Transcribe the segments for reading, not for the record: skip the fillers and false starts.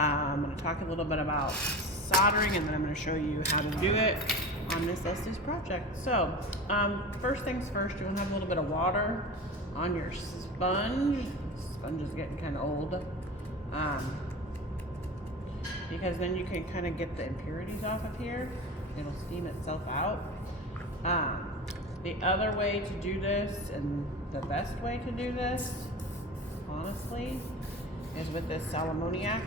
I'm going to talk a little bit about soldering, and then I'm going to show you how to do it on this Estes project. So, first things first, you want to have a little bit of water on your sponge. The sponge is getting kind of old. Because then you can kind of get the impurities off of here. It'll steam itself out. The other way to do this, and the best way to do this, honestly, is with this salmoniac.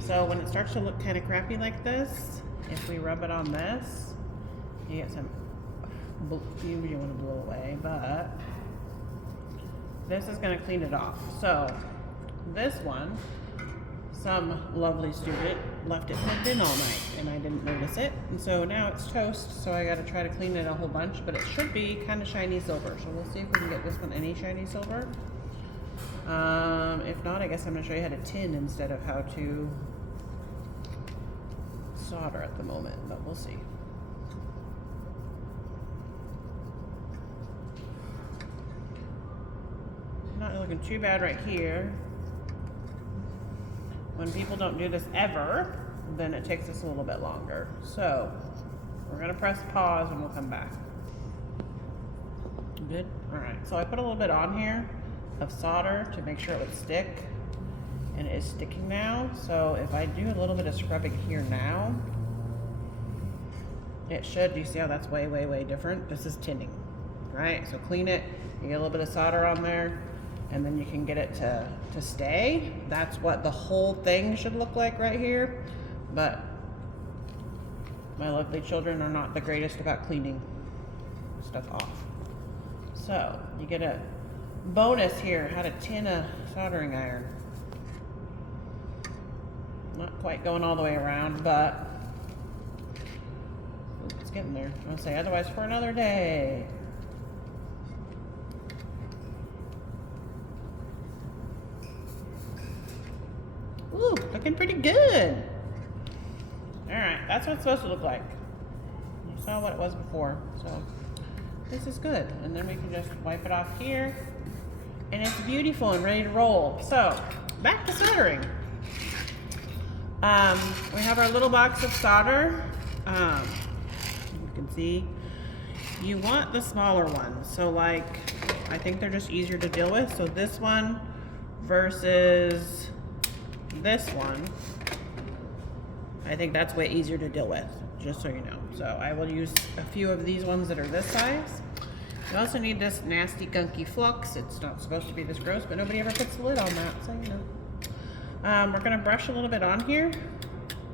So when it starts to look kind of crappy like this, if we rub it on this, you get some fumes you want to blow away, but this is going to clean it off. So this one, some lovely student left it plugged in all night and I didn't notice it, and so now it's toast, so I got to try to clean it a whole bunch, but it should be kind of shiny silver, so we'll see if we can get this one any shiny silver. If not, I guess I'm going to show you how to tin instead of how to solder at the moment, but we'll see. Not looking too bad right here. When people don't do this ever, then it takes us a little bit longer. So we're gonna press pause and we'll come back. Good? All right, so I put a little bit on here of solder to make sure it would stick, and it is sticking now. So if I do a little bit of scrubbing here now, it should, you see how that's way, way, way different? This is tinning, right? So clean it, you get a little bit of solder on there, and then you can get it to stay. That's what the whole thing should look like right here. But my lovely children are not the greatest about cleaning stuff off. So you get a bonus here, how to tin a soldering iron. Not quite going all the way around, but it's getting there. I'll say otherwise for another day. Ooh, looking pretty good. All right, that's what it's supposed to look like. You saw what it was before, so this is good. And then we can just wipe it off here, and it's beautiful and ready to roll. So back to soldering. We have our little box of solder. You can see you want the smaller ones. So like, I think they're just easier to deal with. So this one versus this one, I think that's way easier to deal with, just so you know. So I will use a few of these ones that are this size. You also need this nasty gunky flux. It's not supposed to be this gross, but nobody ever puts the lid on that, so you know. We're gonna brush a little bit on here.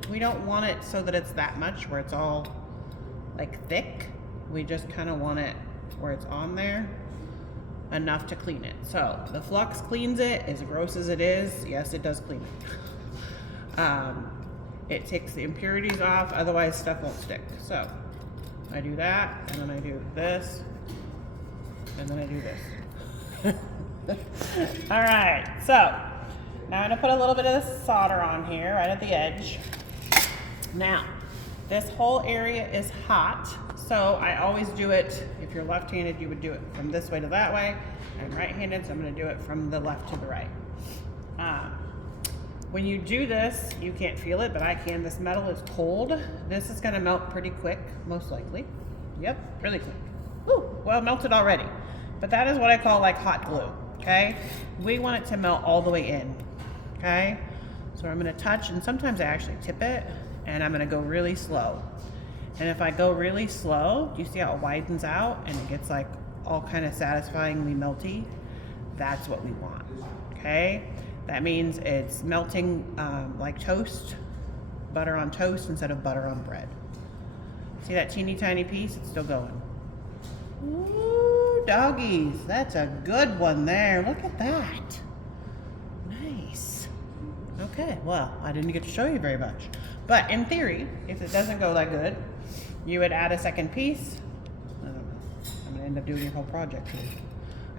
We don't want it so that it's that much where it's all like thick. We just kind of want it where it's on there enough to clean it. So the flux cleans it, as gross as it is. Yes, it does clean it. It takes the impurities off, otherwise stuff won't stick. So I do that, and then I do this, and then I do this. All right, so now I'm gonna put a little bit of this solder on here, right at the edge. Now, this whole area is hot, so I always do it, if you're left-handed, you would do it from this way to that way. I'm right-handed, so I'm gonna do it from the left to the right. When you do this, you can't feel it, but I can. This metal is cold. This is gonna melt pretty quick, most likely. Yep, really quick. Ooh, well, it melted already. But that is what I call like hot glue, okay? We want it to melt all the way in, okay? So I'm gonna touch, and sometimes I actually tip it, and I'm gonna go really slow. And if I go really slow, do you see how it widens out and it gets like all kind of satisfyingly melty? That's what we want, okay? That means it's melting like toast, butter on toast instead of butter on bread. See that teeny tiny piece? It's still going. Ooh, doggies, that's a good one there. Look at that. Nice. Okay, well, I didn't get to show you very much. But in theory, if it doesn't go that good, you would add a second piece. I'm gonna end up doing your whole project here.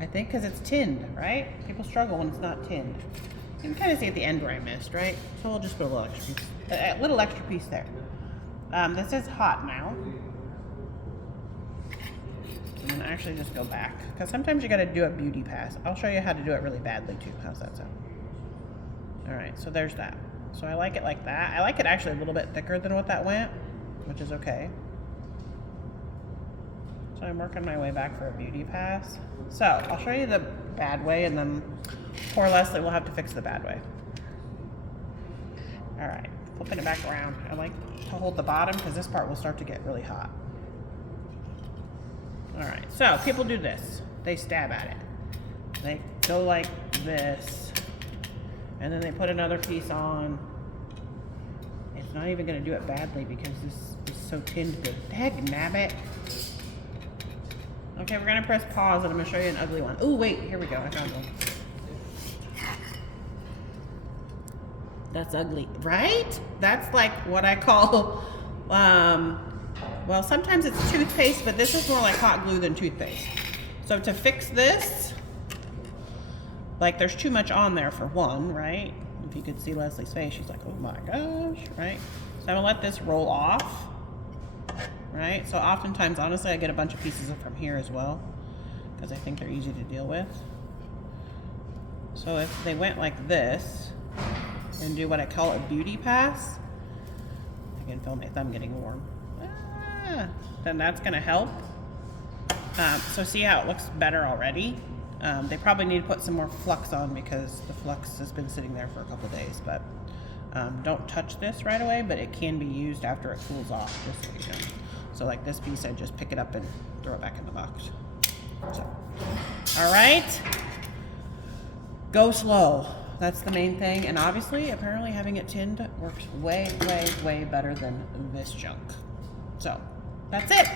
I think because it's tinned, right? People struggle when it's not tinned. You can kind of see at the end where I missed, right? So we'll just put a little extra piece, a little extra piece there. This is hot now. I'm gonna actually just go back, because sometimes you gotta do a beauty pass. I'll show you how to do it really badly too. How's that sound? All right, so there's that. So I like it like that. I like it actually a little bit thicker than what that went, which is okay. So I'm working my way back for a beauty pass. So I'll show you the bad way, and then poor Leslie will have to fix the bad way. All right, flipping it back around. I like to hold the bottom because this part will start to get really hot. All right, so people do this. They stab at it. They go like this, and then they put another piece on. It's not even gonna do it badly because this is so tinned good. Heck, nabbit. Okay, we're gonna press pause, and I'm gonna show you an ugly one. Oh wait, here we go, I found one. That's ugly, right? That's like what I call, well, sometimes it's toothpaste, but this is more like hot glue than toothpaste. So to fix this, like there's too much on there for one, right? If you could see Leslie's face, she's like, oh my gosh, right? So I'm gonna let this roll off, right? So oftentimes, honestly, I get a bunch of pieces from here as well, because I think they're easy to deal with. So if they went like this, and do what I call a beauty pass, I can feel my thumb getting warm. Then that's gonna help. So see how it looks better already? They probably need to put some more flux on because the flux has been sitting there for a couple days, but don't touch this right away, but it can be used after it cools off, just so you know. So like this piece, I just pick it up and throw it back in the box. So, all right, go slow. That's the main thing, and obviously, apparently having it tinned works way, way, way better than this junk. So, that's it.